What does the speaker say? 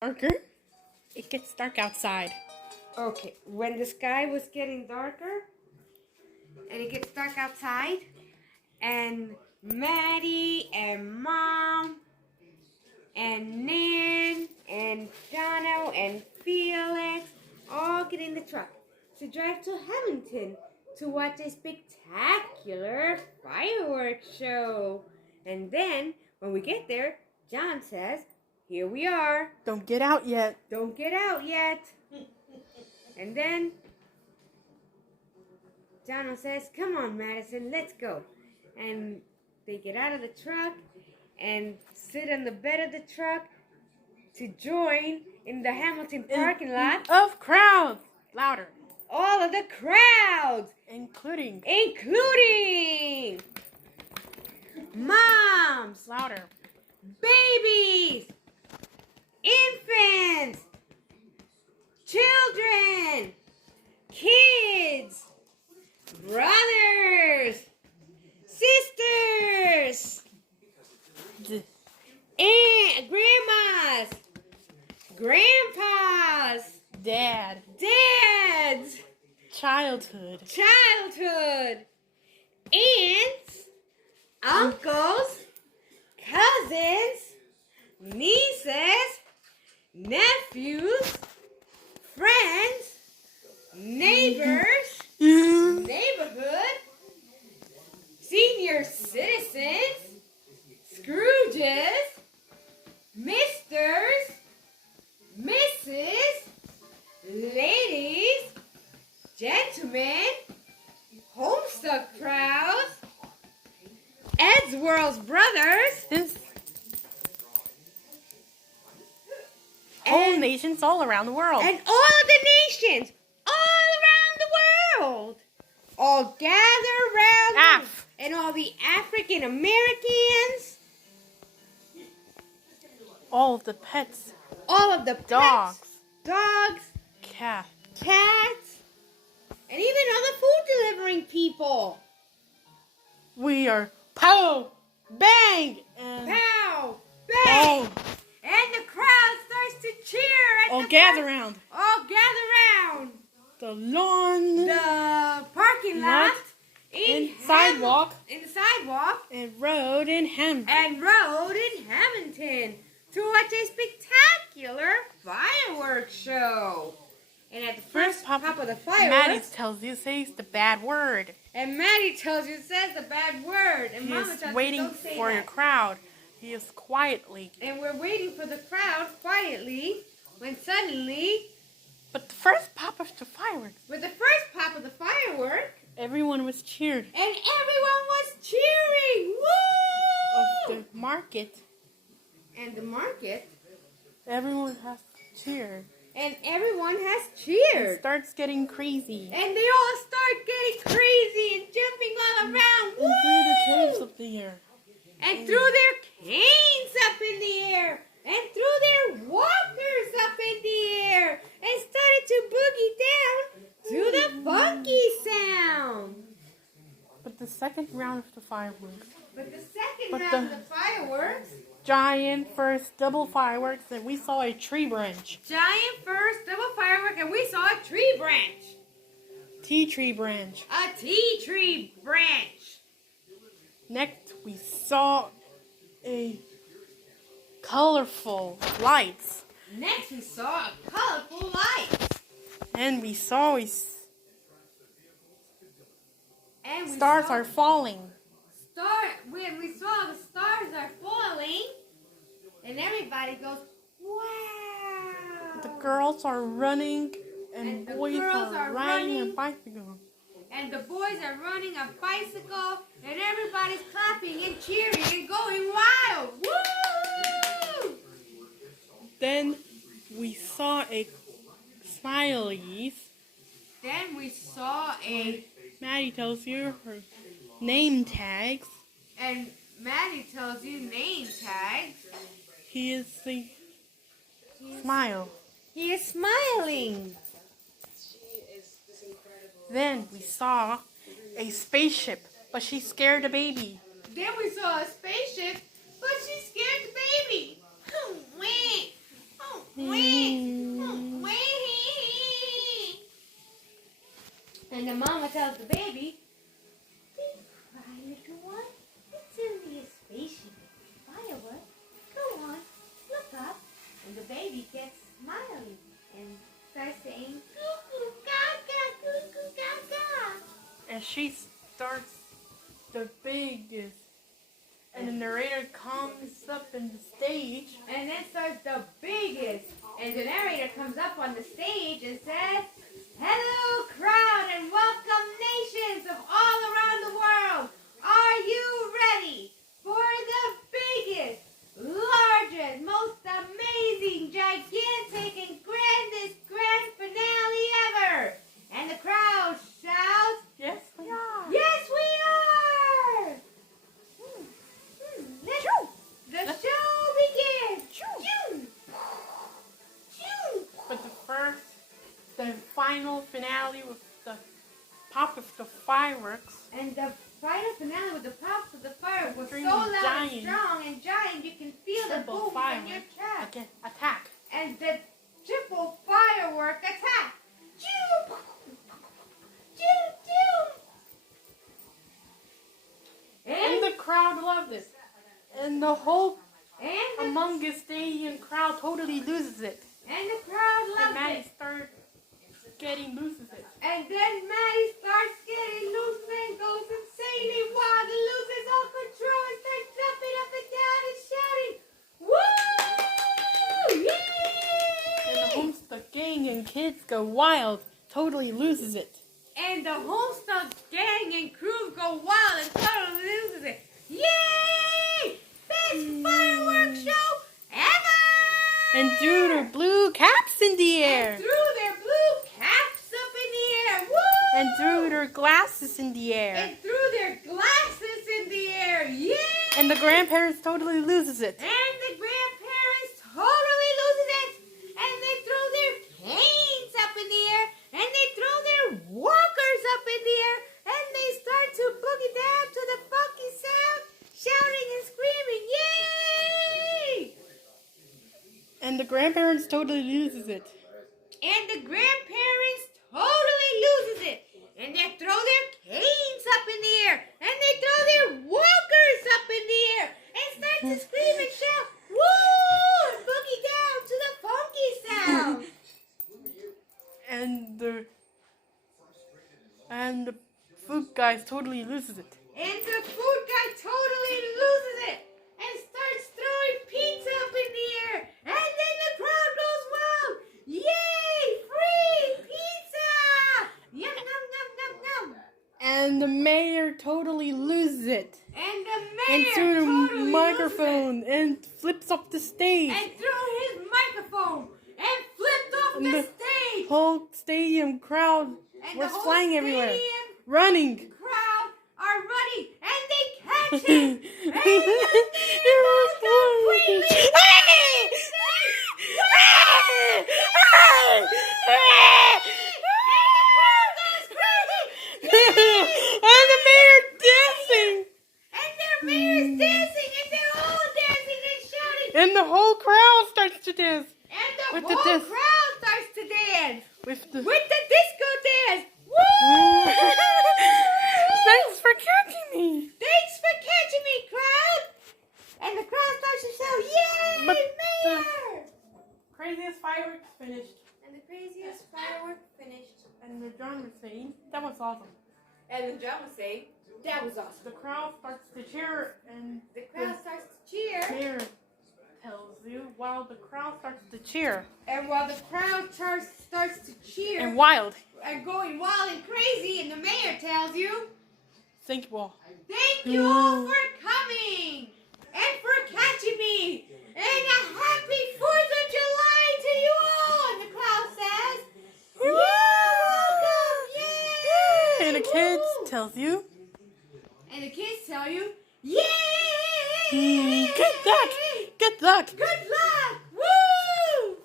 Darker? It gets dark outside. Okay, when the sky was getting darker and it gets dark outside, and Maddie and Mom and Nan and Jono and Felix all get in the truck to drive to Hamilton to watch a spectacular fireworks show. And then, when we get there, John says, "Here we are. Don't get out yet. Don't get out yet." And then Jono says, "Come on, Madison, let's go." And they get out of the truck and sit on the bed of the truck to join in the Hamilton parking lot Of crowds. Louder. all of the crowds, Including. moms, Louder. babies, infants, children, kids, brothers, sisters, and grandmas, grandpas, dads, Childhood. aunts, uncles, cousins, nieces, nephews, friends, neighbors, neighborhood, senior citizens, Scrooges, Misters, Mrs., ladies, gentlemen, Homestuck crowds, Eddsworld's brothers, Whole nations all around the world. and all of the nations all around the world all gather around and all the African Americans, All of the pets. all of the pets, dogs, Cat. cats, and even all the food delivering people. We are pow, bang, and Pow! Bang! oh, And the crowd starts to cheer. all gather around All gather around the lawn the parking lot and sidewalk in the sidewalk and road in Hamilton. and road in Hamilton to watch a spectacular fireworks show. And at the first pop of the fireworks, Maddie tells you says the bad word. and Maddie tells you says the bad word, and He Mama is tells you waiting don't say for that. a crowd. He is quietly. And we're waiting for the crowd quietly when suddenly, But the first pop of the fireworks, with the first pop of the firework, everyone was cheered. and everyone was cheering. Woo! Of the market, And the market, everyone has cheered. and everyone has It cheered. starts getting crazy. And they all start getting crazy and jumping all around. And through the Woo! caves up the air. And threw their canes up in the air. And threw their walkers up in the air. And started to boogie down to the funky sound. But the second round of the fireworks, But the second But round the- of the fireworks, giant first double fireworks, and we saw a tree branch. giant first double firework, and we saw a tree branch. Tea tree branch. A tea tree branch. Next, we saw a colorful lights. Next, we saw a colorful light. And we saw And we stars saw are falling. when we saw the stars are falling, and everybody goes, wow. The girls are running, and And the boys girls are are riding a running. bicycle. And the boys are running a bicycle, and everybody's clapping and cheering and going wild. Woo! Then we saw a smileys. Then we saw Maddie tells you her name tags. and Maddie tells you name tags. He is the smile. He is smiling. Then we saw a spaceship, but she scared a baby. Then we saw a spaceship, but she scared the baby. Oh, wait. Oh, wait. tells the baby, "Don't cry, little one. It's only a spaceship. Firework. Go on, look up." And the baby gets smiling and starts saying, "Goo goo gaga, goo goo gaga." And she starts the biggest. And the narrator comes up in the stage. And then starts the biggest. And the narrator comes up on the stage and says, "Hello, crowd, and welcome nations of all around the world. Are you ready for the biggest, largest, most amazing, gigantic, and grandest grand finale ever?" And the crowd shouts, Yes, we are. "Yes, we are!" The show begins. Choo! Choo! But the final finale with the pop of the fireworks. And the final finale with the pops of the fire was so Extremely loud and giant. strong and giant you can feel the Triple boom firework. in your chest. Again, attack. And the triple firework attack. Choo! Choo! Choo! And the crowd loved it. And the whole And the Among Us Stadium crowd totally loses it. crowd And loved Maddie it. starts loses it. And then Maddie starts getting loose and goes insanely wild and loses all control and starts jumping up and down and shouting, "Woo! Yay!" And the Homestuck gang and kids go wild, totally loses it. And the Homestuck gang and crew go wild and totally loses it. Yay! Best fireworks show ever! And threw their blue caps in the air. And threw their blue caps up in the air. Woo! And threw their glasses in the air. And threw their glasses in the air. Yay! And the grandparents totally loses it. And the grandparents totally loses it. And they throw their canes up in the air. And they throw their walkers up in the air. And they start to boogie down to the funky sound, shouting and screaming, "Yay!" And the grandparents totally loses it. And the grandparents totally loses it. And they throw their canes up in the air. And they throw their walkers up in the air. And start to scream and shout, "Woo!" And boogie down to the funky sound. And the food guys totally loses it. And the food guy totally loses it. And starts throwing pizza up in the air. And then the crowd goes wild. "Yay! Free pizza! Yum, yum, yum, yum, yum." And the mayor totally loses it. And the And mayor threw the totally microphone and flips off the stage. loses it. And threw his microphone and flipped off And the the stage. whole stadium crowd And was the whole flying everywhere. stadium Running. crowd are running. And they catch him. And It was completely And the mayor dancing. And their mayor's dancing. And they're all dancing and shouting. And the whole crowd starts to dance. And the With the whole disc. crowd starts to dance. With the With the disco dance. Woo! Thanks for catching me. Thanks for catching me, crowd. And the crowd starts to shout, "Yay, But mayor!" Craziest fireworks finished. And the craziest firework finished. And the drum was saying, that was awesome. And the drum was saying, "That was awesome." The crowd starts to cheer and The crowd starts to cheer. mayor tells you while the crowd starts to cheer. And while the crowd starts to cheer And wild. and going wild and crazy, and the mayor tells you, Thank you all. "Thank you all for coming and for catching me. And a happy 4th of July to you all." And the crowd says, "You're welcome. Yay!" And the kids Woo! tells you, And the kids tell you, "Yay! Good luck. Good luck. Good luck! Woo!"